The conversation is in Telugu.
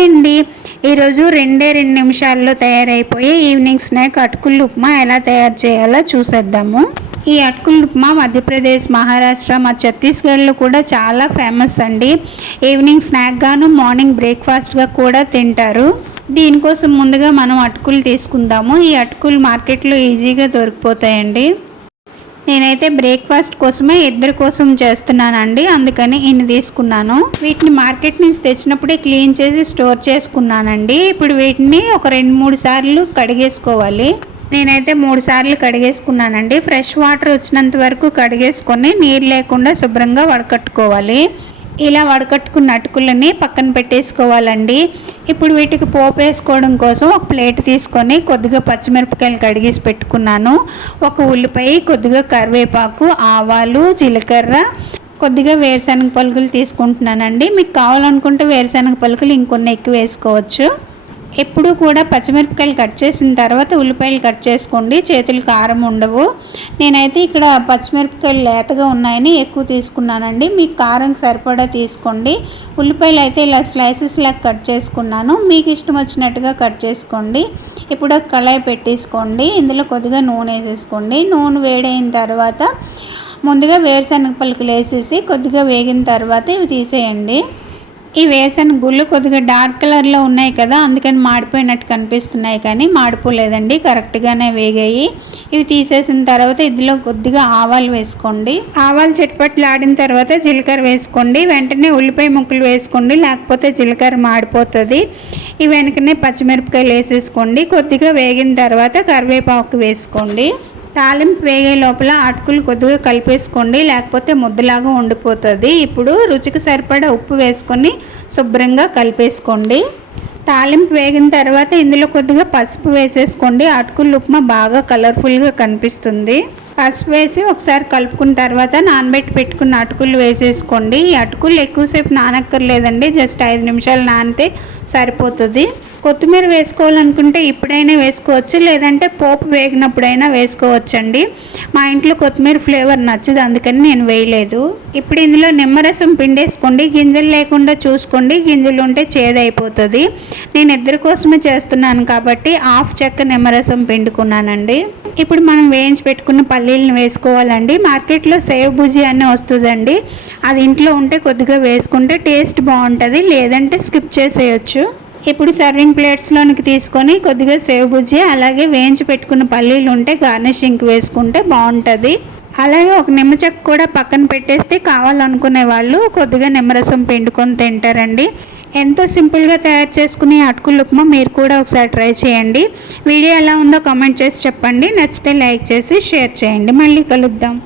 హాయ్ అండి. ఈరోజు 2 నిమిషాల్లో తయారైపోయే ఈవినింగ్ స్నాక్ అటుకుల ఉప్మా ఎలా తయారు చేయాలో చూసేద్దాము. ఈ అటుకుల ఉప్మా మధ్యప్రదేశ్, మహారాష్ట్ర, మా ఛత్తీస్గఢ్లో కూడా చాలా ఫేమస్ అండి. ఈవినింగ్ స్నాక్ గాను, మార్నింగ్ బ్రేక్ఫాస్ట్గా కూడా తింటారు. దీనికోసం ముందుగా మనం అటుకులు తీసుకుందాము. ఈ అటుకులు మార్కెట్లో ఈజీగా దొరికిపోతాయండి. నేనైతే బ్రేక్ఫాస్ట్ కోసమే ఇద్దరి కోసం చేస్తున్నానండి, అందుకని ఇన్ని తీసుకున్నాను. వీటిని మార్కెట్ నుంచి తెచ్చినప్పుడే క్లీన్ చేసి స్టోర్ చేసుకున్నానండి. ఇప్పుడు వీటిని ఒక 2-3 సార్లు కడిగేసుకోవాలి. నేనైతే 3 సార్లు కడిగేసుకున్నానండి. ఫ్రెష్ వాటర్ వచ్చినంత వరకు కడిగేసుకొని నీరు లేకుండా శుభ్రంగా వడకట్టుకోవాలి. ఇలా వడకట్టుకున్న అటుకులని పక్కన పెట్టేసుకోవాలండి. ఇప్పుడు వీటికి పోపు వేసుకోవడం కోసం ఒక ప్లేట్ తీసుకొని కొద్దిగా పచ్చిమిరపకాయలు కడిగేసి పెట్టుకున్నాను. ఒక ఉల్లిపాయ, కొద్దిగా కరివేపాకు, ఆవాలు, జీలకర్ర, కొద్దిగా వేరుశనగ పలుకులు తీసుకుంటున్నానండి. మీకు కావాలనుకుంటే వేరుశనగ పలుకులు ఇంకొన్ని ఎక్కువ వేసుకోవచ్చు. ఎప్పుడు కూడా పచ్చిమిరపకాయలు కట్ చేసిన తర్వాత ఉల్లిపాయలు కట్ చేసుకోండి, చేతులు కారం ఉండవు. నేనైతే ఇక్కడ పచ్చిమిరపకాయలు లేతగా ఉన్నాయని ఎక్కువ తీసుకున్నానండి. మీకు కారం సరిపడా తీసుకోండి. ఉల్లిపాయలు అయితే ఇలా స్లైసెస్ లాగా కట్ చేసుకున్నాను. మీకు ఇష్టం వచ్చినట్టుగా కట్ చేసుకోండి. ఇప్పుడు ఒక కళాయి పెట్టేసుకోండి. ఇందులో కొద్దిగా నూనె వేసేసుకోండి. నూనె వేడైన తర్వాత ముందుగా వేరుశనగ పలుకులు వేసేసి కొద్దిగా వేగిన తర్వాత ఇవి తీసేయండి. ఈ వేసిన గుళ్ళు కొద్దిగా డార్క్ కలర్లో ఉన్నాయి కదా, అందుకని మాడిపోయినట్టు కనిపిస్తున్నాయి, కానీ మాడిపోలేదండి, కరెక్ట్గానే వేగాయి. ఇవి తీసేసిన తర్వాత ఇందులో కొద్దిగా ఆవాలు వేసుకోండి. ఆవాలు చిటపట్లు ఆడిన తర్వాత జీలకర్ర వేసుకోండి. వెంటనే ఉల్లిపాయ ముక్కలు వేసుకోండి, లేకపోతే జీలకర్ర మాడిపోతుంది. ఈ వెనకనే పచ్చిమిరపకాయలు వేసేసుకోండి. కొద్దిగా వేగిన తర్వాత కరివేపాకు వేసుకోండి. తాలింపు వేగే లోపల అటుకులు కొద్దిగా కలిపేసుకోండి, లేకపోతే ముద్దలాగా ఉండిపోతుంది. ఇప్పుడు రుచికి సరిపడా ఉప్పు వేసుకొని శుభ్రంగా కలిపేసుకోండి. తాలింపు వేగిన తర్వాత ఇందులో కొద్దిగా పసుపు వేసేసుకోండి. అటుకుల ఉప్మా బాగా కలర్ఫుల్గా కనిపిస్తుంది. పసుపు వేసి ఒకసారి కలుపుకున్న తర్వాత నానబెట్టి పెట్టుకున్న అటుకులు వేసేసుకోండి. ఈ అటుకులు ఎక్కువసేపు నానక్కర్లేదండి, జస్ట్ 5 నిమిషాలు నానితే సరిపోతుంది. కొత్తిమీర వేసుకోవాలనుకుంటే ఇప్పుడైనా వేసుకోవచ్చు, లేదంటే పోపు వేగినప్పుడైనా వేసుకోవచ్చండి. మా ఇంట్లో కొత్తిమీర ఫ్లేవర్ నచ్చదు, అందుకని నేను వేయలేదు. ఇప్పుడు ఇందులో నిమ్మరసం పిండేసుకోండి. గింజలు లేకుండా చూసుకోండి, గింజలు ఉంటే చేదైపోతుంది. నేను ఇద్దరి కోసమే చేస్తున్నాను కాబట్టి 1/2 చెక్క నిమ్మరసం పిండుకున్నానండి. ఇప్పుడు మనం వేయించి పెట్టుకున్న పల్లీలను వేసుకోవాలండి. మార్కెట్లో సేవ్ బుజ్జి అని వస్తుందండి, అది ఇంట్లో ఉంటే కొద్దిగా వేసుకుంటే టేస్ట్ బాగుంటుంది, లేదంటే స్కిప్ చేసేయచ్చు. ఇప్పుడు సర్వింగ్ ప్లేట్స్లోనికి తీసుకొని కొద్దిగా సేవ్ బుజ్జి, అలాగే వేయించి పెట్టుకున్న పల్లీలు ఉంటే గార్నిషింగ్ వేసుకుంటే బాగుంటుంది. అలాగే ఒక నిమ్మచెక్క కూడా పక్కన పెట్టేస్తే కావాలనుకునే వాళ్ళు కొద్దిగా నిమ్మరసం పిండుకొని తింటారండి. ఎంతో సింపుల్గా తయారు చేసుకునే అటుకుల ఉప్మా మీరు కూడా ఒకసారి ట్రై చేయండి. వీడియో ఎలా ఉందో కామెంట్ చేసి చెప్పండి. నచ్చితే లైక్ చేసి షేర్ చేయండి. మళ్ళీ కలుద్దాం.